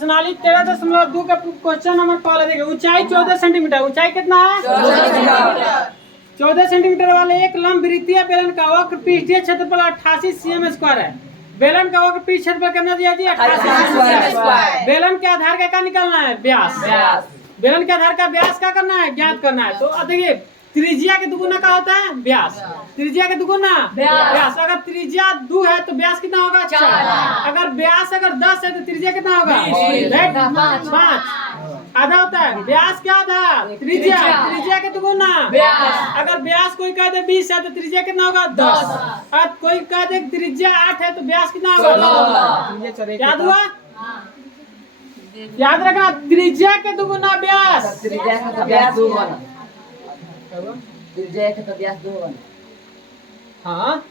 प्रश्नावली 13.2 का question number पहले देखिए। ऊंचाई 14 सेंटीमीटर। ऊंचाई कितना है? 14 सेंटीमीटर वाले एक लंब वृत्तीय बेलन का वक्र पृष्ठीय क्षेत्रफल 88 cm स्क्वायर है। बेलन का वक्र पृष्ठ क्षेत्रफल कितना दिया जी? 88 cm। बेलन के आधार का क्या निकालना है? व्यास। बेलन के आधार का व्यास क्या करना है? ज्ञात करना है। तो देखिए त्रिज्या के दुगुना का होता है व्यास। त्रिज्या के दुगुना व्यास। अगर त्रिज्या 2 है तो व्यास कितना होगा? 4। अगर व्यास अगर 10 है तो त्रिज्या कितना होगा? 5 आधा होता है। व्यास क्या आधा? त्रिज्या। त्रिज्या के दुगुना व्यास। अगर व्यास कोई कह दे 20 है तो त्रिज्या कितना होगा? 10। अगर कोई कह दे त्रिज्या 8 है तो व्यास कितना होगा? याद हुआ? याद रखना त्रिज्या के दुगुना व्यास। त्रिज्या का व्यास 2 होना। त्रिज्या का व्यास 2 होना। हाँ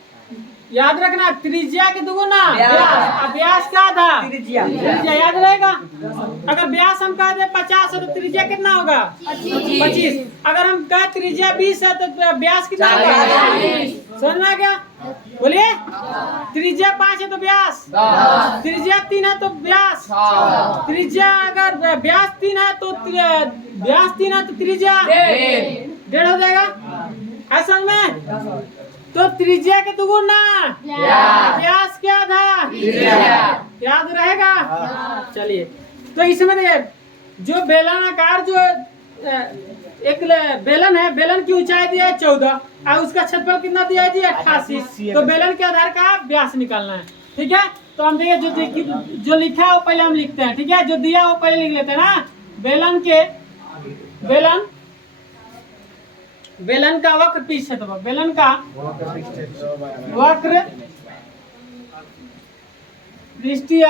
याद रखना त्रिज्या के दुगुना व्यास। व्यास का आधा त्रिज्या याद रहेगा। अगर व्यास हम कह दे 50 है तो त्रिज्या कितना होगा? 25। अगर हम कह त्रिज्या 20 है तो व्यास कितना होगा? समझना क्या? बोलिए। त्रिज्या 5 है तो व्यास। त्रिज्या 3 है तो व्यास। त्रिज्या अगर व्यास 3 है तो व्यास 3 है तो त्रिज्या 1.5 हो जाएगा। है समझ में? तो त्रिज्या के दुगुना व्यास क्या था? याद रहेगा। चलिए तो इसमें जो बेलनाकार जो एक बेलन है, बेलन की ऊंचाई दिया है 14 और उसका क्षेत्रफल कितना दिया है जी? 88। तो बेलन के आधार का व्यास निकालना है। ठीक है। तो हम देखिए जो लिखा है वो पहले हम लिखते हैं। ठीक है। जो दिया वो पहले लिख लेते हैं ना। बेलन का वक्र पृष्ठ क्षेत्रफल। बेलन का वक्र पृष्ठीय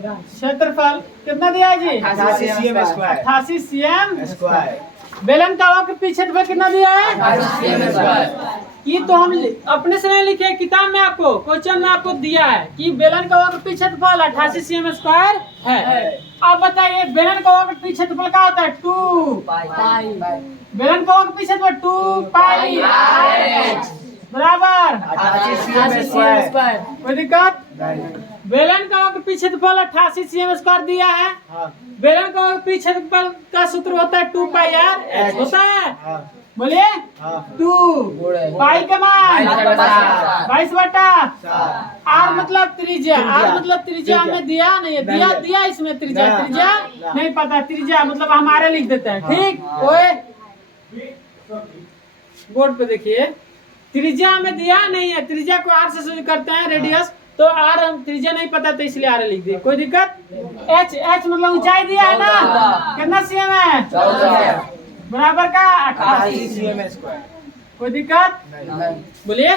क्षेत्रफल कितना दिया है जी? 88 cm स्क्वायर। बेलन का वक्र पृष्ठ क्षेत्रफल कितना दिया है? 88 cm स्क्वायर। ये तो हम अपने से नहीं लिखे, किताब में आपको क्वेश्चन में आपको दिया है कि बेलन का वक्र पृष्ठ क्षेत्रफल 88 cm स्क्वायर है। अब बताइए बेलन का वक्र पृष्ठ क्षेत्रफल क्या होता है? 2 पाई। बेलन का वक्र पृष्ठ क्षेत्रफल 2 पाई बराबर 88 cm स्क्वायर। कोई दिक्कत? बेलन का वक्र पृष्ठ क्षेत्रफल 88 cm स्क्वायर दिया है। बेलन का वक्र पृष्ठ क्षेत्रफल का सूत्र होता है 2 पाई r होता है। बोलिए 2 पाई का मान 22/4। आर मतलब त्रिज्या। आर मतलब त्रिज्या हमें दिया नहीं है। दिया इसमें त्रिज्या नहीं पता। त्रिज्या मतलब हमारे लिख देते हैं। ठीक। ओए बोर्ड पे देखिए त्रिज्या हमें दिया नहीं है। त्रिज्या को आर से शुरू करते हैं रेडियस। तो आर हम त्रिज्या नहीं पता तो इसलिए आर लिख दिए। कोई दिक्कत? एच मतलब ऊंचाई दिया है ना। कितना सीएम है? 14 बराबर का 88 cm स्क्वायर। कोई दिक्कत? बोलिए।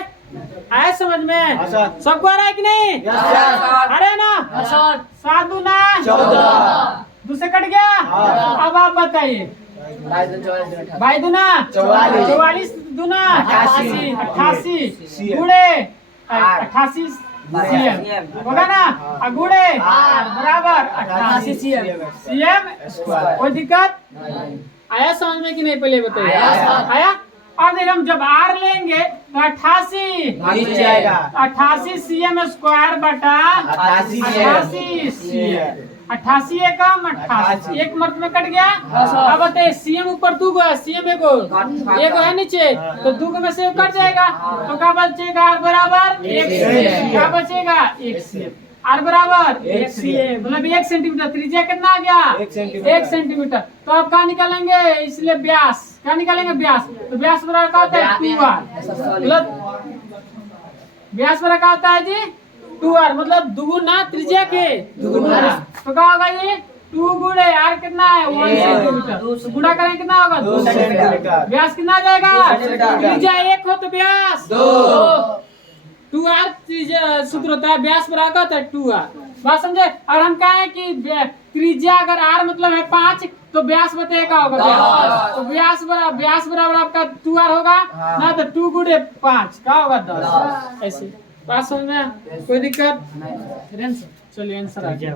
आया समझ में? सबको आ रहा है कि नहीं? अरे ना 7 दूना 14। दूसरे कट गया। अब आप बताइए। 22 दूना 44 दूना 88 गुणे 88 cm होगा ना। गुणे बराबर 88 cm स्क्वायर। कोई दिक्कत? आया समझ में कि नहीं? पहले बताइए। आया। अब देखिए हम जब आर लेंगे तो 88 cm स्क्वायर बटा 88 cm। 88 एकम 88 एक मर्द में कट गया। अब बताइए सीएम ऊपर 2 गो है, सीएम एक है नीचे तो 2 में से कट जाएगा। तो क्या बचेगा? आर बराबर 1 cm। क्या बचेगा? 1 cm। आर बराबर 1 cm मतलब 1 सेंटीमीटर। त्रिज्या कितना आ गया? 1 सेंटीमीटर। तो आप क्या निकालेंगे? इसलिए व्यास क्या निकालेंगे? व्यास। तो व्यास बराबर क्या होता है? 2r। मतलब व्यास बराबर क्या होता है जी? 2r मतलब दुगुना त्रिज्या के दुगुना। तो क्या होगा ये? 2 गुणे r कितना है? 1 सेंटीमीटर। गुणा करें कितना होगा? 2 सेंटीमीटर। व्यास कितना आ जाएगा? त्रिज्या 1 हो तो व्यास 2r सूत्र होता है। व्यास बराबर होता है 2r। बात समझे? और हम कहें कि त्रिज्या अगर r मतलब है 5 तो व्यास बताइए क्या होगा? तो व्यास बराबर आपका 2r होगा ना। तो 2 गुणे 5 क्या होगा? 10। ऐसे बात समझ में? कोई दिक्कत? चलिए आंसर आ गया।